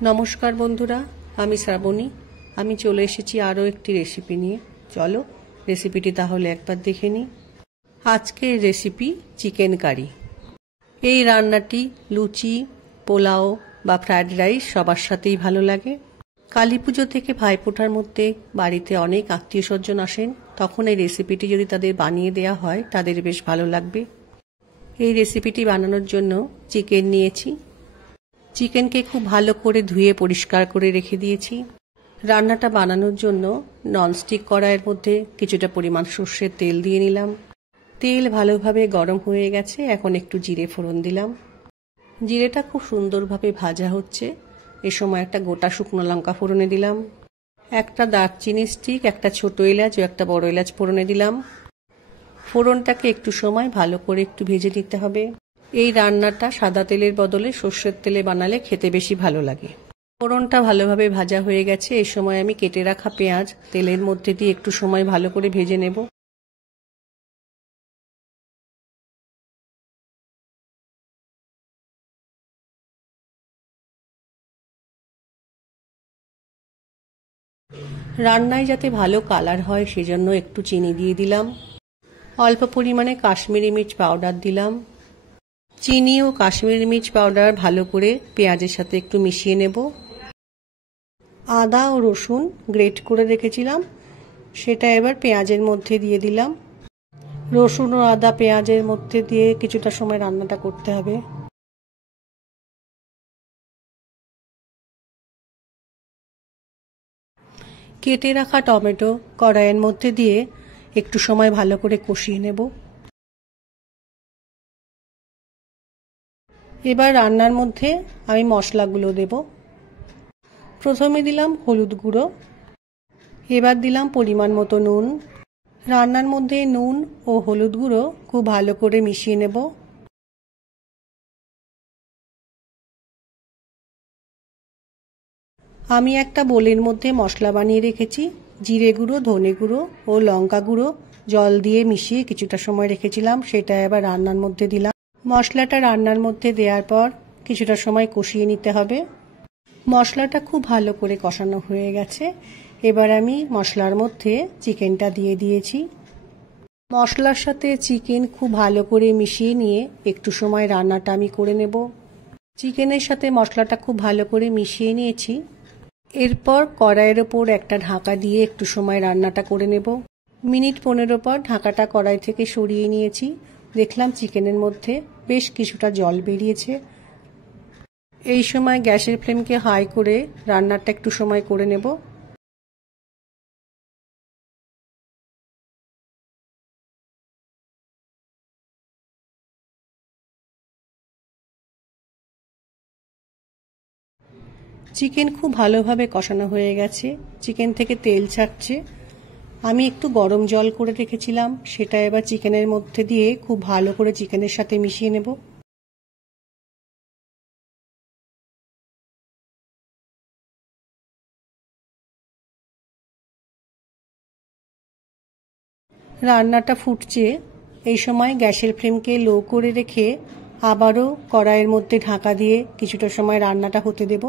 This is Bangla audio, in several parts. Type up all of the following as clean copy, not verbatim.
নমস্কার বন্ধুরা, আমি শ্রাবণী। আমি চলে এসেছি আরও একটি রেসিপি নিয়ে। চলো রেসিপিটি তাহলে একবার দেখে নিই। আজকের রেসিপি চিকেন কারি। এই রান্নাটি লুচি, পোলাও বা ফ্রায়েড রাইস সবার সাথেই ভালো লাগে। কালী পুজো থেকে ভাইফোঁটার মধ্যে বাড়িতে অনেক আত্মীয় স্বজন আসেন, তখন এই রেসিপিটি যদি তাদের বানিয়ে দেওয়া হয় তাদের বেশ ভালো লাগবে। এই রেসিপিটি বানানোর জন্য চিকেন নিয়েছি। চিকেনকে খুব ভালো করে ধুয়ে পরিষ্কার করে রেখে দিয়েছি। রান্নাটা বানানোর জন্য ননস্টিক কড়াইয়ের মধ্যে কিছুটা পরিমাণ সর্ষের তেল দিয়ে নিলাম। তেল ভালোভাবে গরম হয়ে গেছে, এখন একটু জিরে ফোড়ন দিলাম। জিরেটা খুব সুন্দরভাবে ভাজা হচ্ছে। এ সময় একটা গোটা শুকনো লঙ্কা ফোড়নে দিলাম, একটা দারচিনি স্টিক, একটা ছোট এলাচ ও একটা বড় এলাচ ফোড়নে দিলাম। ফোড়নটাকে একটু সময় ভালো করে একটু ভেজে নিতে হবে। এই রান্নাটা সাদা তেলের বদলে সর্ষের তেলে বানালে খেতে বেশি ভালো লাগে। ফোড়নটা ভালোভাবে ভাজা হয়ে গেছে। এই সময় আমি কেটে রাখা পেঁয়াজ তেলের মধ্যে দিয়ে একটু সময় ভালো করে ভেজে নেব। রান্নায় যাতে ভালো কালার হয় সেজন্য একটু চিনি দিয়ে দিলাম। অল্প পরিমাণে কাশ্মীরি মির্চ পাউডার দিলাম। চিনি ও কাশ্মীরি মির্চ পাউডার ভালো করে পেঁয়াজের সাথে একটু মিশিয়ে নেব। আদা ও রসুন গ্রেট করে রেখেছিলাম, সেটা এবার পেঁয়াজের মধ্যে দিয়ে দিলাম। রসুন ও আদা পেঁয়াজের মধ্যে দিয়ে কিছুটা সময় রান্নাটা করতে হবে। কেটে রাখা টমেটো কড়াইয়ের মধ্যে দিয়ে একটু সময় ভালো করে কষিয়ে নেব। এবার রান্নার মধ্যে আমি মশলাগুলো দেব। প্রথমে দিলাম হলুদ গুঁড়ো, এবার দিলাম পরিমাণ মতো নুন। রান্নার মধ্যে নুন ও হলুদ গুঁড়ো খুব ভালো করে মিশিয়ে নেব। আমি একটা বোলের মধ্যে মশলা বানিয়ে রেখেছি। জিরে গুঁড়ো, ধনে গুঁড়ো ও লঙ্কা গুঁড়ো জল দিয়ে মিশিয়ে কিছুটা সময় রেখেছিলাম, সেটা এবার রান্নার মধ্যে দিলাম। মশলাটা রান্নার মধ্যে দেওয়ার পর কিছুটা সময় কষিয়ে নিতে হবে। মশলাটা খুব ভালো করে কষানো হয়ে গেছে। এবার আমি মশলার মধ্যে চিকেনটা দিয়ে দিয়েছি। মশলার সাথে চিকেন খুব ভালো করে মিশিয়ে নিয়ে একটু সময় রান্নাটা আমি করে নেব। চিকেনের সাথে মশলাটা খুব ভালো করে মিশিয়ে নিয়েছি। এরপর কড়াইয়ের ওপর একটা ঢাকা দিয়ে একটু সময় রান্নাটা করে নেব। মিনিট 15 পর ঢাকাটা কড়াই থেকে সরিয়ে নিয়েছি। দেখলাম চিকেনের মধ্যে বেশ কিছুটা জল বেরিয়েছে। এই সময় গ্যাসের ফ্লেমকে হাই করে রান্নাটা একটু সময় করে নেব। চিকেন খুব ভালোভাবে কষানো হয়ে গেছে, চিকেন থেকে তেল ছাড়ছে। আমি একটু গরম জল করে রেখেছিলাম, সেটা এবার চিকেনের মধ্যে দিয়ে খুব ভালো করে চিকেনের সাথে মিশিয়ে নেব। রান্নাটা ফুটছে। এই সময় গ্যাসের ফ্লেমকে লো করে রেখে আবারও কড়াইয়ের মধ্যে ঢাকা দিয়ে কিছুটা সময় রান্নাটা হতে দেব।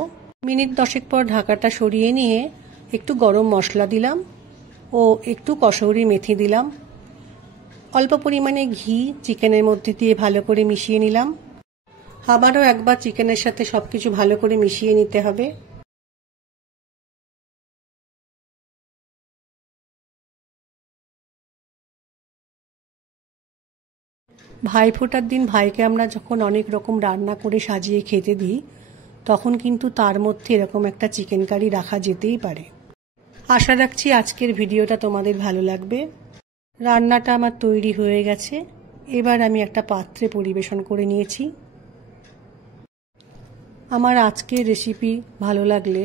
মিনিট 10 পর ঢাকাটা সরিয়ে নিয়ে একটু গরম মশলা দিলাম ও একটু কসৌরি মেথি দিলাম। অল্প পরিমাণে ঘি চিকেনের মধ্যে দিয়ে ভালো করে মিশিয়ে নিলাম। আবারও একবার চিকেনের সাথে সবকিছু ভালো করে মিশিয়ে নিতে হবে। ভাইফোঁটার দিন ভাইকে আমরা যখন অনেক রকম রান্না করে সাজিয়ে খেতে দিই, তখন কিন্তু তার মধ্যে এরকম একটা চিকেন কারি রাখা যেতেই পারে। আশা রাখছি আজকের ভিডিওটা তোমাদের ভালো লাগবে। রান্নাটা আমার তৈরি হয়ে গেছে। এবার আমি একটা পাত্রে পরিবেশন করে নিয়েছি। আমার আজকের রেসিপি ভালো লাগলে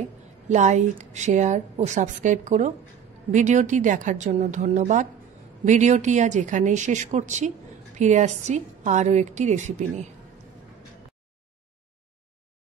লাইক, শেয়ার ও সাবস্ক্রাইব করো। ভিডিওটি দেখার জন্য ধন্যবাদ। ভিডিওটি আজ এখানেই শেষ করছি। ফিরে আসছি আরও একটি রেসিপি নিয়ে।